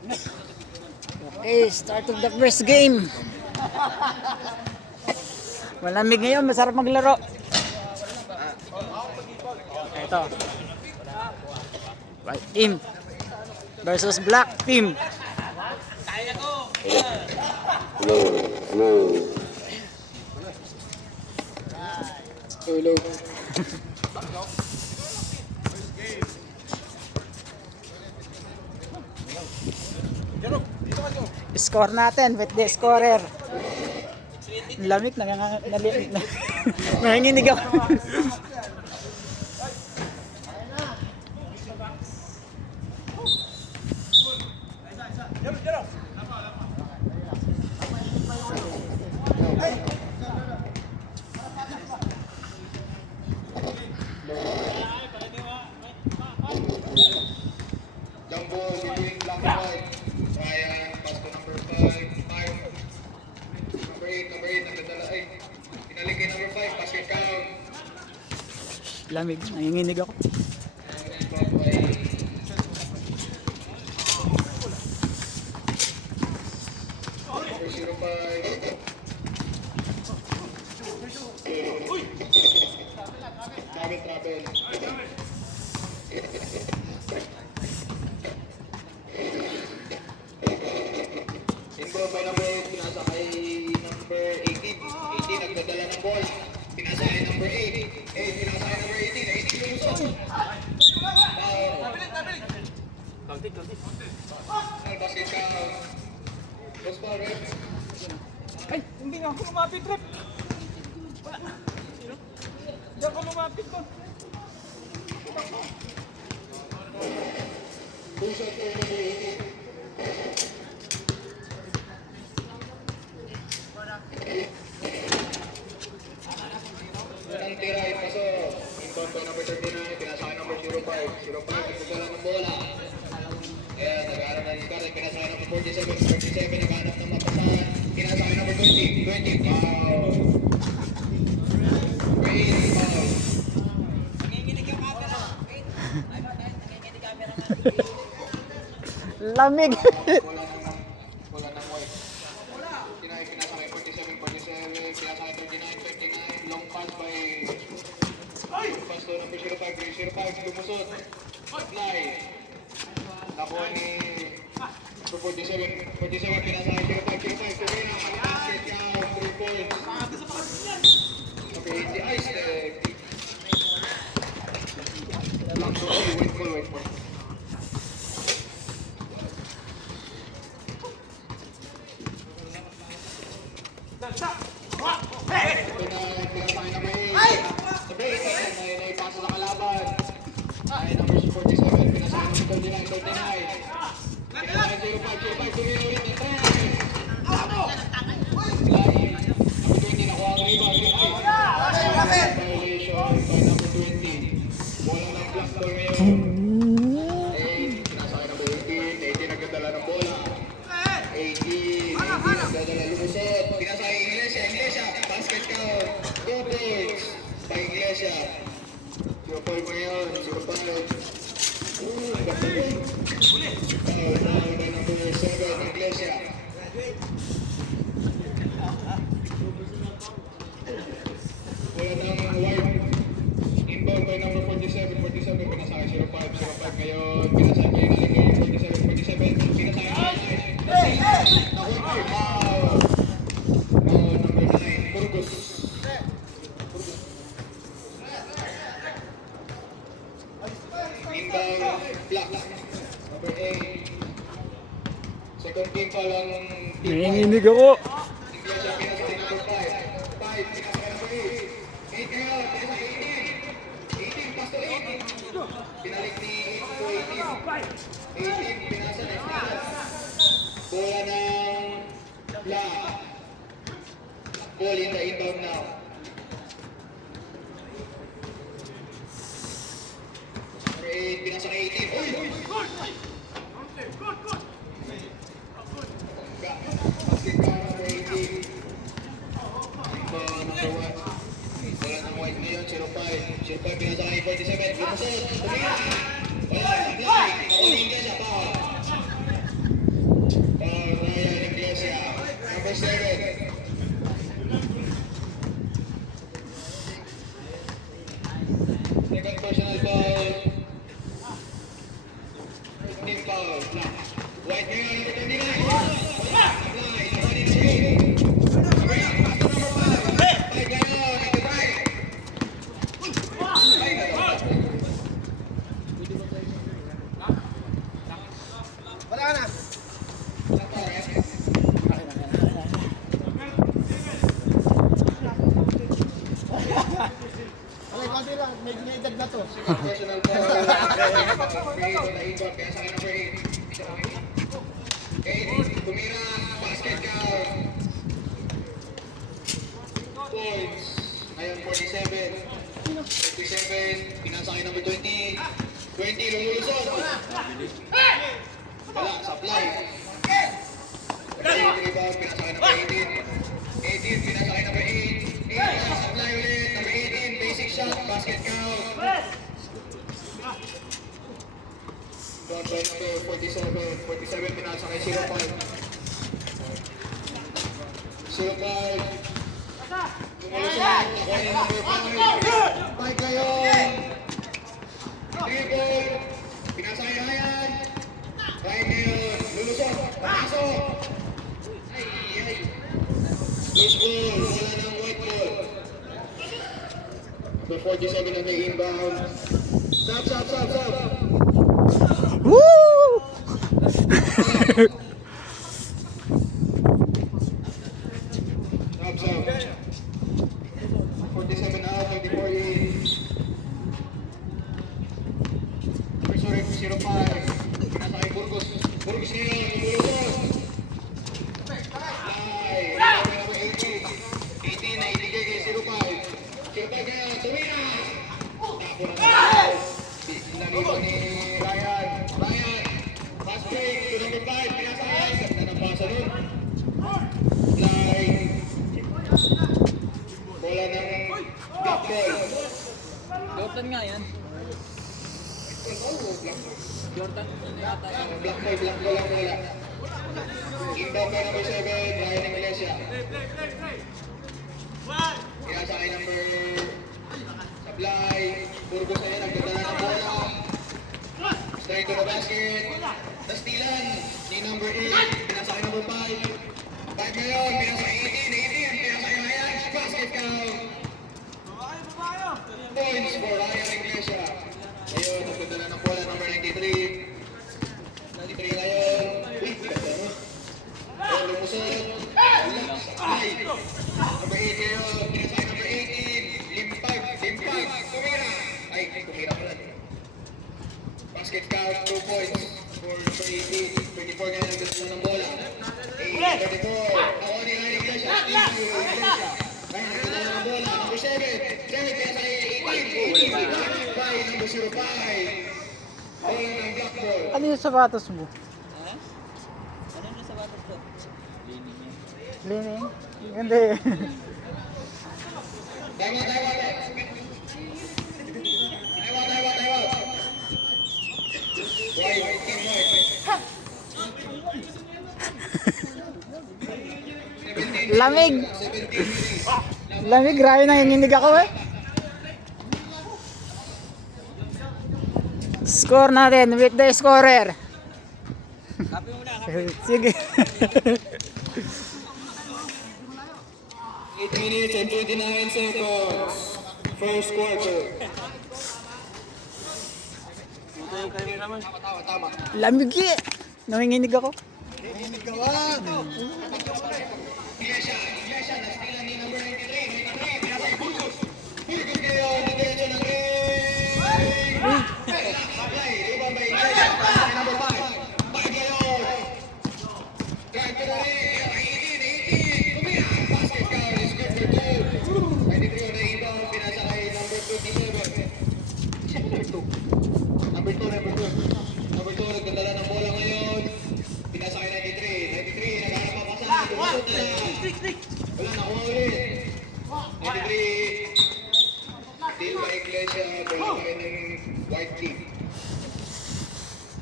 Okay, start of the first game. Malamig ngayon, masarap maglaro. Ito. White team versus black team. Hello. Score natin with the scorer. Lamig, nanginginig ako. Jumbo between black and white. Ryan, pass to number 5. Number 8, nagdadala ay. Pinalik kay number 5, basket count. Lamig, nanginginig ako. Number 05. Travel. Inbound by number 8, pinasa kay number 18. 18 nagdadala ng ball. Pinasa kay number 8. 8 pinasa kay number 18. 18 lumusot. Basket count. Cross ball, ref. Ay, hindi nga ako lumapit, Rep. Wala. Hindi ako lumapit ko. Two shots for number 18. Unang tira ay paso. Inbound by number 39. Pinasa kay number 05. 05 nagdadala ng bola. Kaya nag-aaral na discard. Pinasa kay number 47. 47 naghanap ng mapasahan. Pinasa kay number 20. 20 foul. Great foul. Lamig. Wala ng white. Pinasa kay 47. Pinasa kay 39. 59. Long pass by pass to number 05. 05 lumusot. Apply. Nakuha ni 47. 47 pinasa kay 05. 05 Serena. Basket count. 3 points. Okay, the ice. Long shot. Wait for. Pinatay na may naipasa sa kalaban. Ay, number 47, pinasay ng 39. Pinasay 05, tumino ulit ng 3. Lahi, number 20, nakuha ang rebound. Violation by number 20. Bola ng black ball ngayon. 8, pinasay number 18. 18 nagdadala ng bola. 18 nagdadala lumusot. Pinasay Iglesia. Basket count. 2 points by Iglesia. 0 point mo ngayon. 0 point. Foul by number 7 Iglesia. Wala ng white. Inbound by number 47. 47 pinasay 05 ngayon. Pinasay kay 47. Pinasay Nahuli. Foul. Foul number 9 Burgos. Inbound black. Number 8. Second team foul ang team 5. Nanginginig ako. Hindi siya pinasay number 5. 5 pinasay number 8. 8 ngayon. Pinasay 18. 18 pass to 8. Pinalik ni 8 to 18. 18 pinasa next nila. Bola ng black. Ball in the inbound now. Number 8, pinasa kay 18. Uy! Basket count number 18. Right ngayon, number 29. Supply, number 8. Number 8, pass to number 5. 5 ngayon, number 5. Ay, gano'n. Wala ka na. Okay, konti lang. May edad na to. Personal foul. Na inbound, kaya sa akin number 8. 8, tumira, basket count. Points. Ngayon, 47. 47, pinasa kay number 20. 20, lumulusot. Wala, supply. 8, rebound, pinasa kay number 18. 18, pinasa kay number 8. 8, supply ulit. Number 18, basic shot, basket count. 47, 47, pinasa kay 05. 05. Lumulusot, nakuha ni number 5. 5 ngayon. Dribble. Pinasa kay Ryan. Ryan ngayon. Lulusot. Papasok. Ay. Loose ball. Wala ng white ball. Number 47 na may inbound. Stop. Woo! Stop. 47 out, 94 in. Sorry, 05. Pinasa kay Burgos. Burgos ngayon. Lulusot. Ay, number 18. 18 na ibigay kay 05. 05 ngayon. Tumira. Tapo na natin. Nalito ni Ryan. Fast break to number 5. Pinasa kay. Ganda ng pasa nun. Fly. Bola ng black ball. Jordan nga yan. Jordan yata yan. Black ball ang bola. Inbound by number 7, Ryan Iglesia. Kaya sa akin number Supply. Burgos na yan, nagdadala ng bola. Straight to the basket. Nastilan ni number 8, pinasa kay number 5. 5 ngayon, pinasa kay 18, pinasa kay Ryan. Basket count. Points for Ryan Iglesia. Ngayon, nagdadala ng bola, number 93. 93 ngayon. Uy, ganda mo. Oh, lumusot. Wala, supply. Number 8 ngayon, pinasa kay number 18. Limpag. Tumira. Ay, tumira pala. Basket count, 2 points for number 18. 24 ngayon, nagdadala ng bola. 34. Ako ni Ryan Iglesia. Steve Iglesia. Ryan, nagdadala ng bola. Number 7. 7, pinasa kay 18. By number 05. Bola ng black ball. Ano yung sapatos mo? Ano yung sapatos ko? Lining? Hindi. Taiwan. White, team white. Lamig! Lamig, grabe nanginginig ako eh. Score natin with the scorer. Kapi mo na. Sige. 8 minutes and 29 seconds. First quarter. Tama. Lamig eh. Nanginginig ako. Iglesia, nastilan ni number 93. Pinasa kay Burgos. Burgos ngayon, diretso ng ring. Supply, rebound by Iglesia. Pasa kay number 5. 5 ngayon. Drive to the ring. 18. Tumira. Basket count is good for 2. 93 on the rebound. Pinasa kay number 27. Number 2. Number 2, nagdadala ng bola ngayon. Pinasa kay 93. 93, naghanap ang pasahan. Lumusot na lang. Wala, nakuha ulit. 93. Steal by Iglesia. Bola kayo ng white team.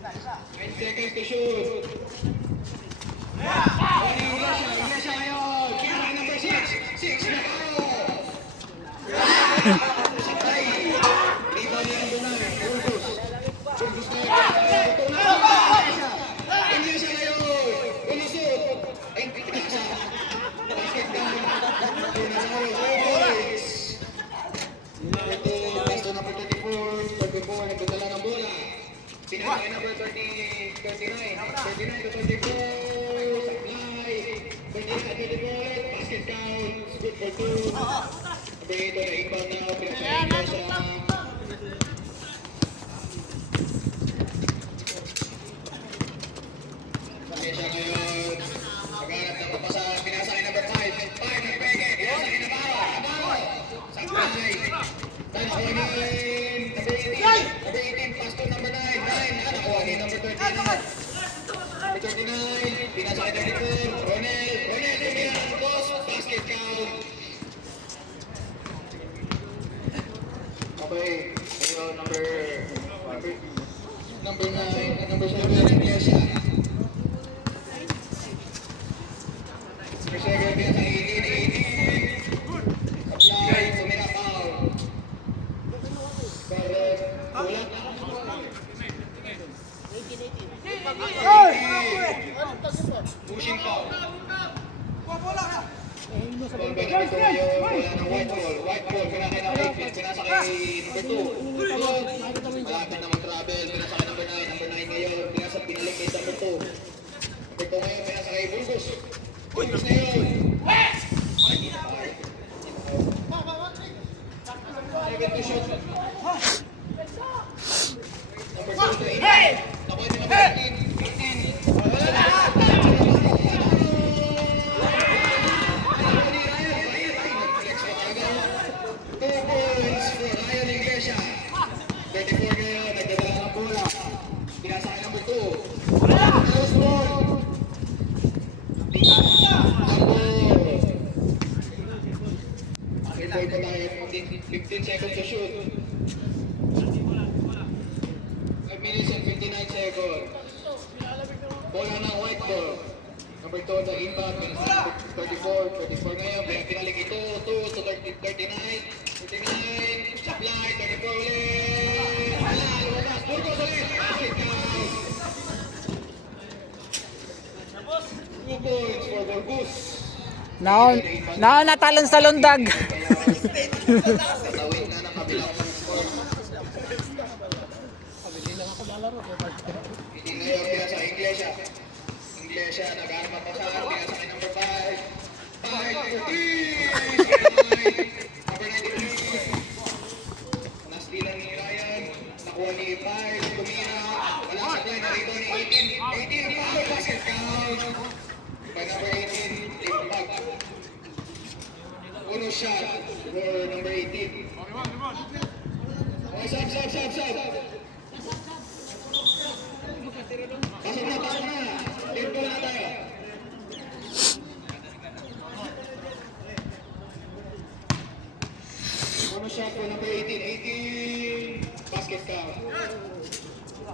9 seconds to shoot. Iglesia ngayon. Kira number 6. 6 na paro. Supply. Rebound ni number 9. Burgos. Burgos ngayon. Iglesia ngayon. Iglesia ngayon. Maghanap ng papasa. Pinasa kay number 5. 5 na peke. Pinasa kay Navarro. Navarro. Saklay. Tayo nakuha ni number 18. Number 18. Pass to number 9. 9. Nakuha ni number 39. Number 39. Pinasa kay 34. Ronel. Ronel. Tumira ng boss. Basket count. Okay. Ngayon, number 9. Number 7. Iglesia. Number 7. Pinasa kay 18. Supply. Tumira foul. Ulat. Pushing foul. Guys, ng white ball. White ball. Pinasa ng 8. Pinasa kay number 2. Malapit na mag-travel. Pinasa kay number 9. Number 9 ngayon. Pinasa pinalik kay number 2. Number 2 ngayon. Pinasa kay Burgos. Burgos ngayon. Second to shoot. Number 2 to 18. Nakuha din number 18. 18. Ito tayo, 15 seconds to shoot. 5 minutes and 59 seconds. Bola ng white ball. Number 2 na inbound, 34 ngayon. Pinalik ito, 2 to 39. Supply, 34 ulit. Wala, lumabas. Burgos ulit. Basket count. 2 points for Burgos. Naon natalon sa lundag. Tatawin na ng kabilang score. Hindi ngayon pinasa Iglesia. Iglesia, nag-arma pa sa pinasa kay number 5. 5, 3, number 93. Nastilan ni Ryan. Nakuha ni 5, tumira. Wala sa play, narito ni 18. 18, foul, basket count. By number 18, impact. Uno shot for number 18. Okay, sub. Pasok na. Tempo na tayo. Uno shot for number 18. 18 basket count.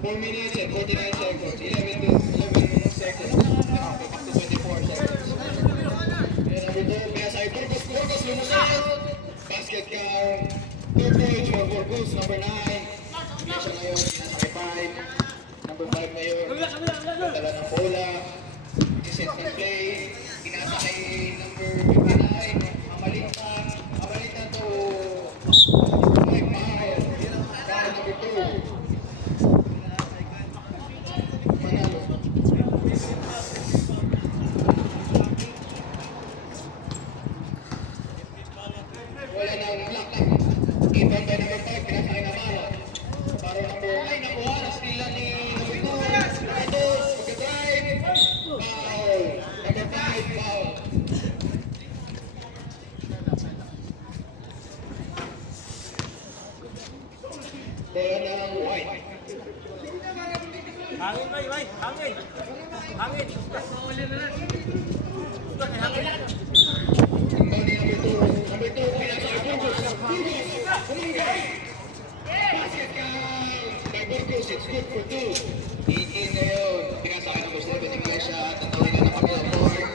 4 minutes and 49 seconds. 11 seconds. Okay, back to 24 seconds. And number 2, Pinasa kay Burgos lumusot. Basket count. 2 points for Burgos. Number 9. Pinasa ngayon, Pinasa kay 5. Number 5 ngayon. Dala ng bola. Set and play. Pinasa kay number 59. Amalitan to 5 foul. Foul number 2. Manalo. Wala nang block. Inbound by number 5, pinasa kay Navarro. Navarro number 9, nakuha. Nastilan ni number 2. Ramos, pagka-drive. Foul. Number 5, foul. Bola ng white. Hangin, bay. Hangin. Hangin. Tony number 2. Number 2, pinasa kay Burgos. Umingay. Basket count. By Burgos, it's good for 2. 18 ngayon. Pinasa kay number 7, Iglesia. Tatawin na ng kabilang board.